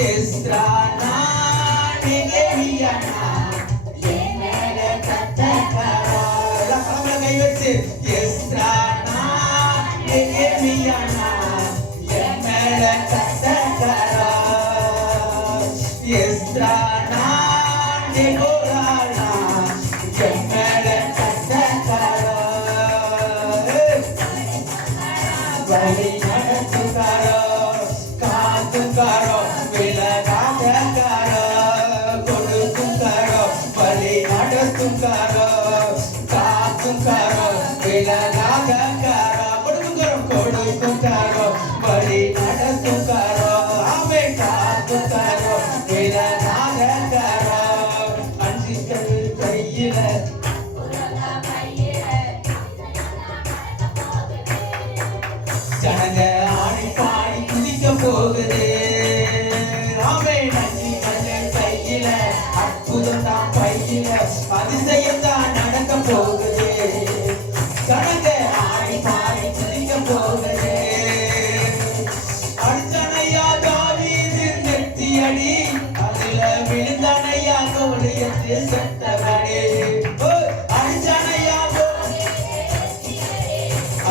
எஸ்ரானா நெகேமியானா என் மேல கத்தக்காரா கலமல கை வச்சு எஸ்ரானா நெகேமியானா என் மேல கத்தக்காரா எஸ்ரானா நெகோரானா என் மேல கத்தக்காரா வழி நடத்துக்காரா காத்துக்காரோ விலகாதக்காரோ கொடுக்குக்காரோ வழி நடத்துக்காரோ காத்துக்காரோ விலகாதக்காரோ கொடுக்குக்காரோ வழி நடத்துக்காரோ ஆமே காத்துக்காரோ விலகாதக்காரோ அஞ்சிக்கல் கையில ஜனங்க ஆடி பாடி குதிக்க போகுது ஆமே நன்றி மஞ்சள் கையில அற்புதம் தான் பையில அதிசயம் தான் நடக்க போகுது ஜனங்க ஆடி பாடி குதிக்க போகுது அடிச்சனையா தாவீது நெத்தியடி அதுல விழுந்தனையா கோலியத்து செத்தவனே அடிச்சனையா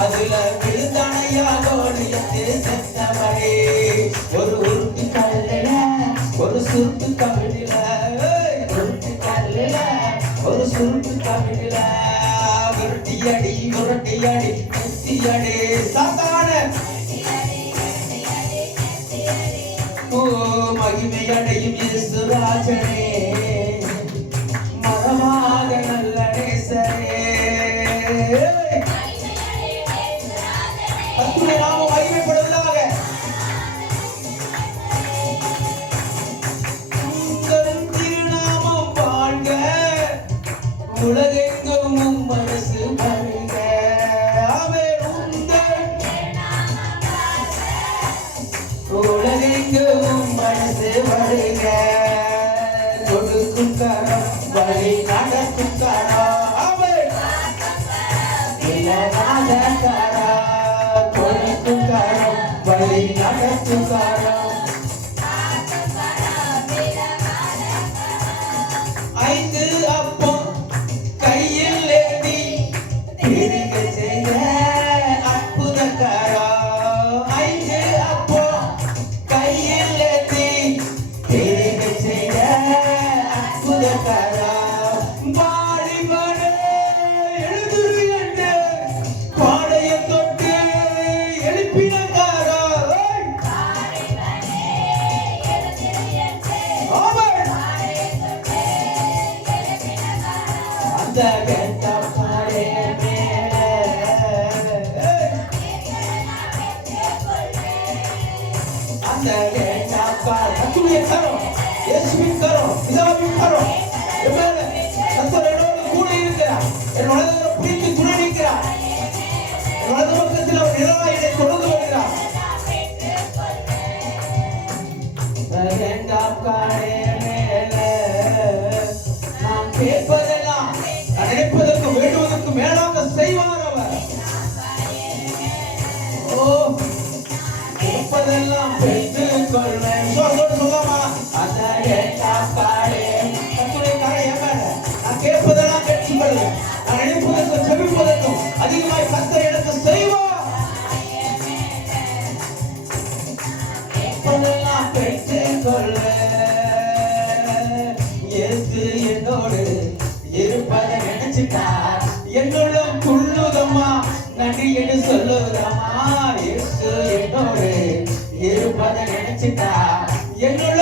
அதுல விழுந்தனையா கோலியத்து செத்தவனே ஒரு உருட்டு கல்லுல ஒரு சுருட்டு கவிழில உருட்டு கல்லுல ஒரு சுருட்டு கவிழில உருட்டியடி உருட்டியடி நெத்தியடி சாத்தான ஓ மகிமையடையும் இயேசு ராஜனே மரமாக நல்ல நேசரே கர்த்தருடைய நாமம் மகிமைப்படுவதாக உங்கள் திருநாமம் வாழ்க உலகெங்கும் மனசு வருக ஆமென் உலகெங்கும் மனசு வருக கொடுக்கும் கரம் வழி நடக்கும் கரம் ஆமென் இலகாத கரம் கொடுக்கும் கரம் வழி நடக்கும் கரம் ஐந்து அப்பம் கையில் ஏந்தி பிரிக்க செய்த அற்புதக்காரம் ஐந்து அப்பம் கையில் ஏந்தி பிரிக்க செய்த அற்புதக்காரம் பாடிபடே எழுதுரு என்று பாடைய தொட்டு எழுப்பினக்காரம் அந்த கெட்ட பாடே மேல அந்த கெட்ட பாட கத்துடைய கரம் இயேசுவின் கரம் பிதாவின் கரம் எவ்வளவு கர்த்தரோடு கூட இருக்கிறார் என் வலது பிடித்து துணை நிற்கிறார் என் வலது பக்கத்தில் அவர் நிழலாய் கொண்டு வருகிறார் இரண்டாம் காடே மேல நாம் கேட்பதெல்லாம் நினைப்பதற்கு வேண்டுவதற்கு மேலாக செய்வார் அவர் ஓ கேட்பதெல்லாம் பெற்றுக் கொள்வேன் சொல்லாமா அந்த இரண்டாம் காடே கர்த்தருடைய கரை என் நான் கேட்பதெல்லாம் பெற்றுக் கொள்வேன் நான் நினைப்பதற்கும் செபிப்பதற்கும் அதிகமாய் கர்த்தர் எனக்கு செய்வார் கேட்பதெல்லாம் பெற்றுக் கொள்வேன் இயேசு என்னோடு இருப்பதை நினைச்சிட்டார் என்னுள்ளும் குள்ளுதம்மா நன்றி என்று சொல்லுதம்மா இயேசு என்னோடு இருப்பதை நினைச்சிட்டார் என்னுள்ள